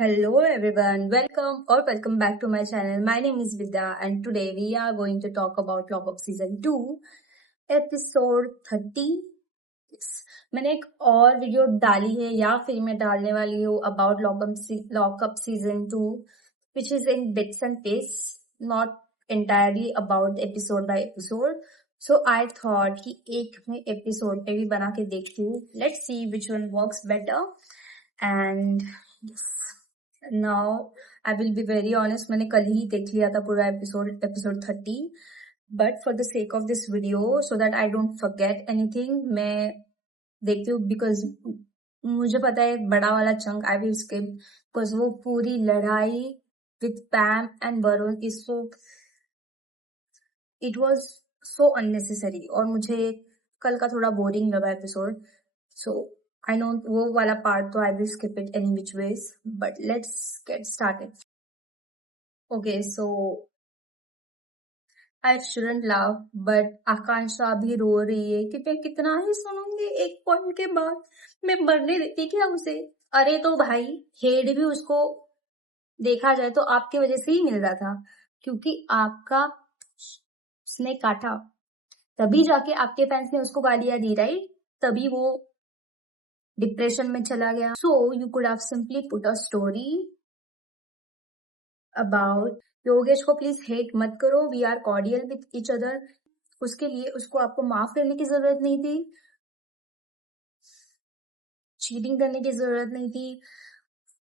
Hello everyone, welcome back to my channel. My name is Vidya and today we are going to talk about Lock Up Season 2, episode 30. Yes. मैंने एक और video डाली है या फिर मैं डालने वाली हूँ about Lock Up Season 2 which is in bits and pieces, not entirely about episode by episode. So I thought कि एक में episode पे भी बना के देखती हूँ. Let's see which one works better. And yes. Now I will be very honest, मैंने कल ही देख लिया था पूरा episode 30. But for the sake of this video, so that I don't forget anything, मैं देखती हूँ because मुझे पता है बड़ा वाला chunk I will skip because वो पूरी लड़ाई with Pam and Varun is it was so unnecessary और मुझे कल का थोड़ा boring लगा episode. So I know वो वाला part तो I will skip it any which ways, but let's get started. Okay, so I shouldn't laugh, but आकांक्षा भी रो रही है कि मैं कितना ही सुनूंगी एक पॉइंट के बाद, मैं मरने देती क्या उसे. अरे तो भाई हेड भी उसको देखा जाए तो आपकी वजह से ही मिल रहा था, क्योंकि आपका उसने काटा तभी जाके आपके फैंस ने उसको गालियां दी, राइट? तभी वो डिप्रेशन में चला गया. So you could have simply put a story about Yogesh को प्लीज हेट मत करो, we are cordial with each other. उसके लिए उसको आपको माफ करने की जरूरत नहीं थी, चीटिंग करने की जरूरत नहीं थी,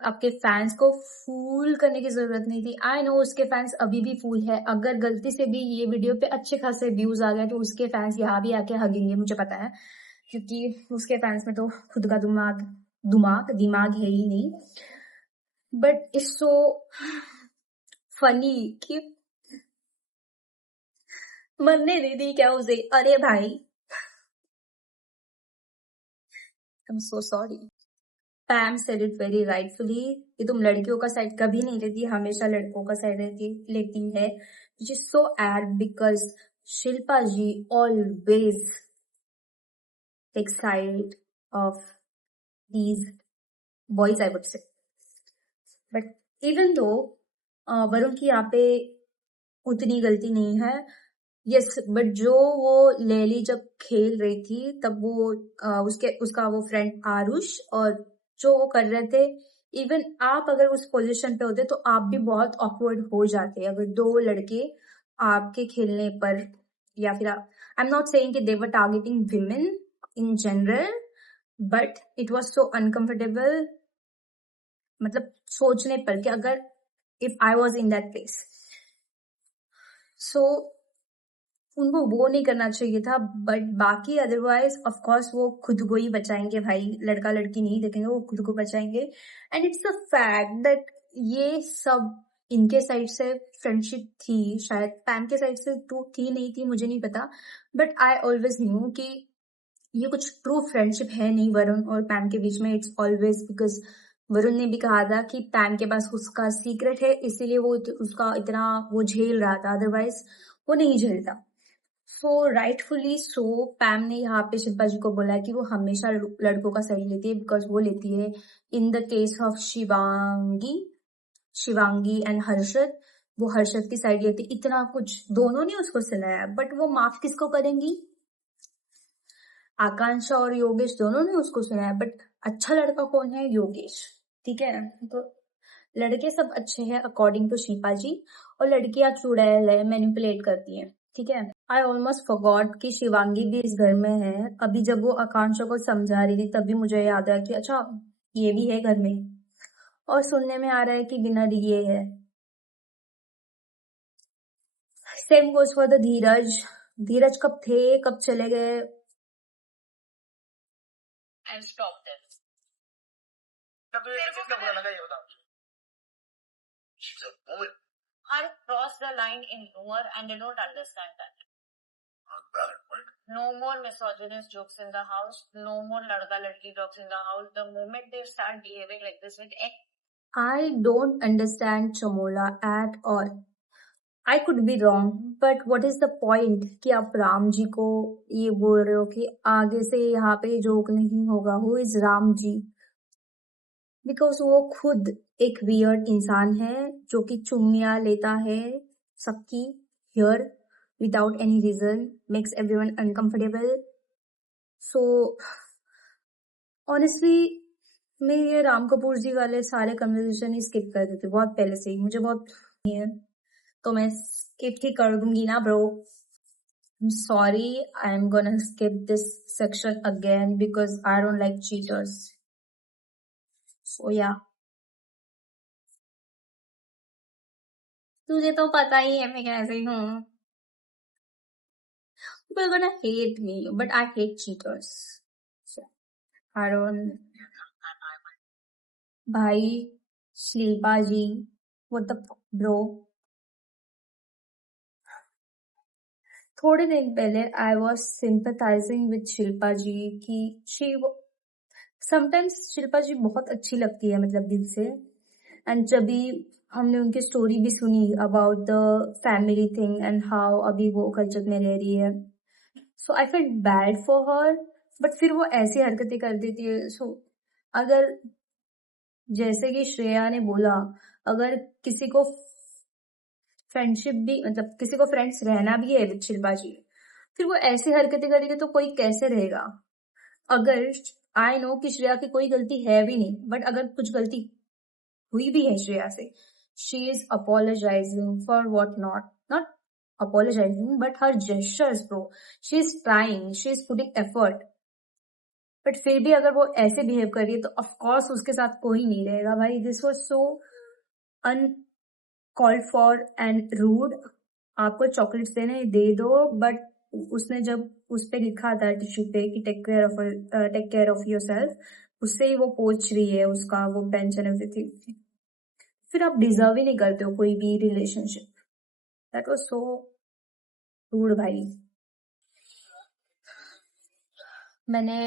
आपके फैंस को फूल करने की जरूरत नहीं थी. आई नो उसके फैंस अभी भी फूल है. अगर गलती से भी ये वीडियो पे अच्छे खासे व्यूज आ गए तो उसके फैंस यहाँ भी आके हगेंगे, मुझे पता है, क्योंकि उसके फैंस में तो खुद का दिमाग है ही नहीं. बट इट्स सो फनी कि मरने दे दी क्या उसे. अरे भाई I am so sorry. पैम said it very rightfully कि तुम लड़कियों का साइड कभी नहीं लेती, हमेशा लड़कों का साइड लेती है, which is so sad because Shilpa ji always take side of these boys, I would say. But even though Varun की यहाँ पे उतनी गलती नहीं है. यस, बट जो वो लेली जब खेल रही थी तब वो उसका वो फ्रेंड आरुष और जो वो कर रहे थे, इवन आप अगर उस पोजीशन पे होते तो आप भी बहुत ऑकवर्ड हो जाते अगर दो लड़के आपके खेलने पर. या फिर आई एम नॉट सेइंग कि they were targeting women in general, but it was so uncomfortable. मतलब सोचने पर कि अगर if I was in that place, so उनको वो नहीं करना चाहिए था. बट बाकी अदरवाइज ऑफ कोर्स वो खुद को ही बचाएंगे भाई, लड़का लड़की नहीं देखेंगे, वो खुद को बचाएंगे. And it's a fact that ये सब इनके साइड से फ्रेंडशिप थी, शायद पैम के साइड से तो थी नहीं थी, मुझे नहीं पता. बट आई ऑलवेज न्यू कि ये कुछ ट्रू फ्रेंडशिप है नहीं वरुण और पैम के बीच में. इट्स ऑलवेज बिकॉज वरुण ने भी कहा था कि पैम के पास उसका सीक्रेट है, इसीलिए वो उसका इतना वो झेल रहा था, अदरवाइज वो नहीं झेलता. सो राइटफुली सो पैम ने यहाँ पे शिल्पा जी को बोला कि वो हमेशा लड़कों का साइड लेती है बिकॉज वो लेती है in the case of Shivangi and Harshad, वो हर्षद की साइड लेती. इतना कुछ दोनों ने उसको सुनाया, बट वो माफ किसको करेंगी? आकांक्षा और योगेश दोनों ने उसको सुनाया, बट अच्छा लड़का कौन है? योगेश. ठीक है, तो लड़के सब अच्छे हैं अकॉर्डिंग टू शिल्पा जी, और लड़कियां चुड़ैल है, मैनिपुलेट करती हैं. ठीक है, आई ऑलमोस्ट फॉरगॉट कि शिवांगी भी इस घर में है. अभी जब वो आकांक्षा को समझा रही थी तभी मुझे याद आया कि अच्छा ये भी है घर में, और सुनने में आ रहा है कि विनर ये है. सेम गोज फॉर द धीरज कब थे कब चले गए. and stopped it. कितना बुरा लगा ये बताओ. She's a woman. I crossed the line in humor and they don't understand that. Valid point. No more misogynist jokes in the house. No more ladka ladki jokes in the house. The moment they start behaving like this with I don't understand Chamola at all. I could be wrong, but what is the point कि आप राम जी को ये बोल रहे हो कि आगे से यहाँ पे जोक नहीं होगा. Who is Ram ji? Because वो खुद एक वियर्ड इंसान है जो कि चुम्मियाँ लेता है सबकी here without any reason, makes everyone uncomfortable. So honestly मैं ये राम कपूर जी वाले सारे कन्वर्सेशन ही स्किप कर देती हूँ बहुत पहले से ही. मुझे बहुत नहीं है तो मैं स्किप ही कर दूंगी ना bro. I'm sorry, I'm gonna skip this section again because I don't like cheaters. So yeah. तुझे तो पता ही है मैं कैसे हूँ. People gonna hate me, but I hate cheaters. So I don't. भाई शिल्पा जी, what the fuck, bro? थोड़े दिन पहले I was sympathizing with Shilpa जी कि समटाइम्स शिल्पा जी बहुत अच्छी लगती है मतलब दिल से. एंड जब भी हमने उनकी स्टोरी भी सुनी about the family thing and how अभी वो कल्चर में रह रही है, so I felt bad for her. But फिर वो ऐसी हरकतें कर देती है. सो अगर जैसे कि श्रेया ने बोला, अगर किसी को फ्रेंडशिप भी मतलब किसी को फ्रेंड्स रहना भी है विद शिल्पा जी, फिर वो ऐसी हरकतें करेगी तो कोई कैसे रहेगा. अगर आई नो कि श्रेया की कोई गलती है भी नहीं, बट अगर कुछ गलती हुई भी है श्रेया से, she is apologising for what not apologizing, but her gestures, bro, she is trying, she is putting effort. But फिर भी अगर वो ऐसे बिहेव कर रही है तो ऑफ कोर्स उसके साथ कोई नहीं रहेगा भाई. This was so uncalled for and rude. आपको चॉकलेट्स देने दे दो, बट उसने जब उस पे लिखा था टिश्यू पे कि टेक केयर ऑफ योरसेल्फ, उससे ही वो पोंछ रही है उसका वो बेंच एंड एवरीथिंग. फिर आप डिजर्व ही नहीं करते हो कोई भी relationship. That was so rude भाई. मैंने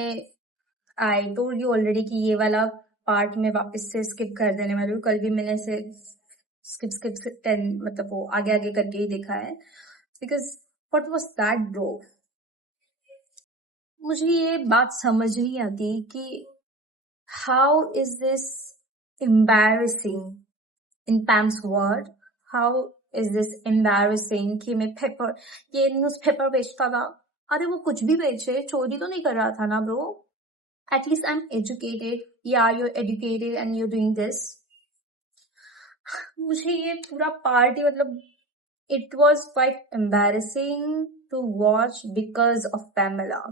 आई टोल्ड यू ऑलरेडी कि ये वाला पार्ट में वापस से स्किप कर देने वाली हूँ. कल भी मैंने से स्किप 10 मतलब वो आगे आगे करके ही देखा है. Because what was that bro. मुझे ये बात समझ नहीं आती कि how is this embarrassing in Pam's word. How is this embarrassing कि मैं ये न्यूज़पेपर बेचता था. अरे वो कुछ भी बेचे, चोरी तो नहीं कर रहा था ना bro. At least I'm educated. Yeah, you're educated and you're doing this. मुझे ये पूरा पार्ट ही मतलब it was quite embarrassing to watch because of Pamela.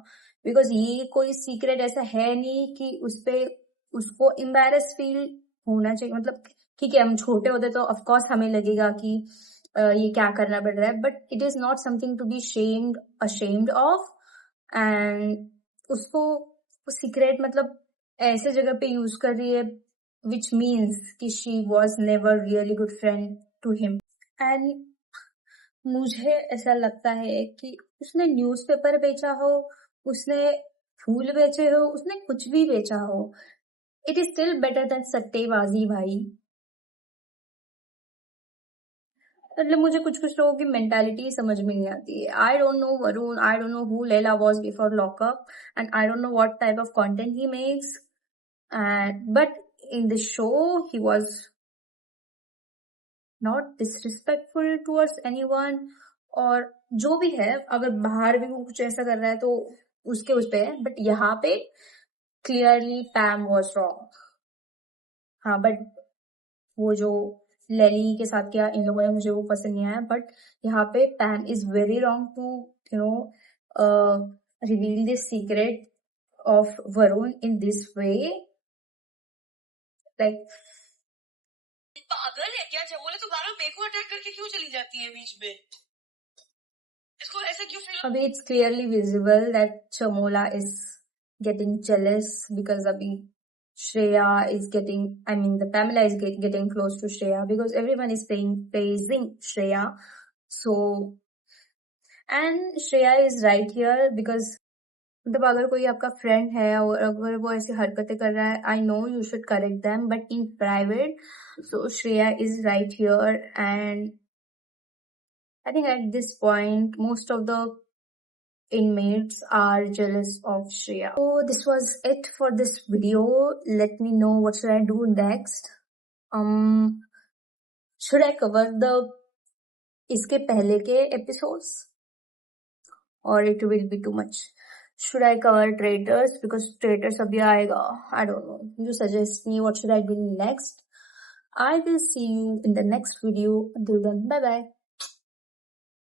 Because ये कोई सीक्रेट ऐसा है नहीं कि उसको embarrass फील होना चाहिए. मतलब ठीक है, हम छोटे होते तो of course हमें लगेगा कि ये क्या करना पड़ रहा है, but it is not something to be ashamed of. And उसको सीक्रेट मतलब ऐसे जगह पे यूज कर रही है विच मीन्स कि she was never really good friend to him. And मुझे ऐसा लगता है कि उसने न्यूज़पेपर बेचा हो, उसने फूल बेचे हो, उसने कुछ भी बेचा हो, it is still better than सट्टेबाजी भाई. मतलब मुझे कुछ लोगों की मेंटालिटी समझ में नहीं आती है. I don't know Varun, I don't know who Laila was before lockup, and I don't know what type of content he makes. But in the show he was not disrespectful towards anyone. और जो भी है, अगर बाहर भी वो कुछ ऐसा कर रहा है तो उसके उस पे है, बट यहाँ पे क्लियरली पैम वॉज रॉन्ग. हाँ, बट वो जो लेली के साथ किया इन लोगों ने, मुझे वो पसंद नहीं आया. बट यहाँ पे Pam is very wrong to you know reveal this secret of Varun in this way. Like पागल है क्या? जब बोले तो बार मेरे को अटैक करके क्यों चली जाती है बीच में? इसको ऐसा क्यों फील? अभी it's clearly visible that Chamola is getting jealous because अभी Shreya is the Pamela is getting close to Shreya because everyone is praising Shreya. So, and Shreya is right here because मतलब अगर कोई आपका friend है और अगर वो ऐसी हरकतें कर रहा है, I know you should correct them, but in private. So Shreya is right here and I think at this point, most of the inmates are jealous of Shreya. So this was it for this video. Let me know what should I do next. should I cover इसके पहले के episodes or it will be too much? Should I cover Traitors because Traitors abhi aayega? I don't know. You suggest me what should I do next. I will see you in the next video. Until then, bye bye.